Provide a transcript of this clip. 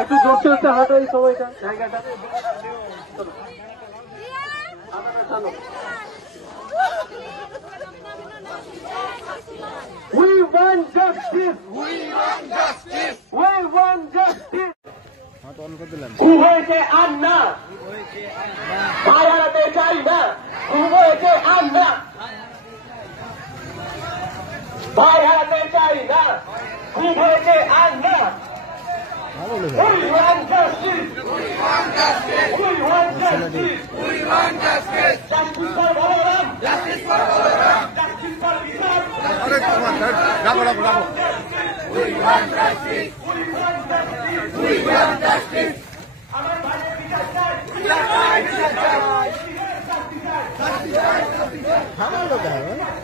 একটু জোরসে হচ্ছে হাঁটো এই সময়টা জায়গাটা We want justice. We want justice. We want justice. খুব হয়েছে আর না, ভাই হারাতে চাই না। খুব হয়েছে আর না, ভাই হারাতে চাই না। খুব হয়েছে আর না। We want justice. We want justice. We want justice. We want justice. Justice for Balaram. Justice for Balaram. Justice for Vishal. Bravo. We want justice. We want justice. We want justice. আমার ভাইয়ের বিচার চাই। বিচার চাই। বিচার চাই।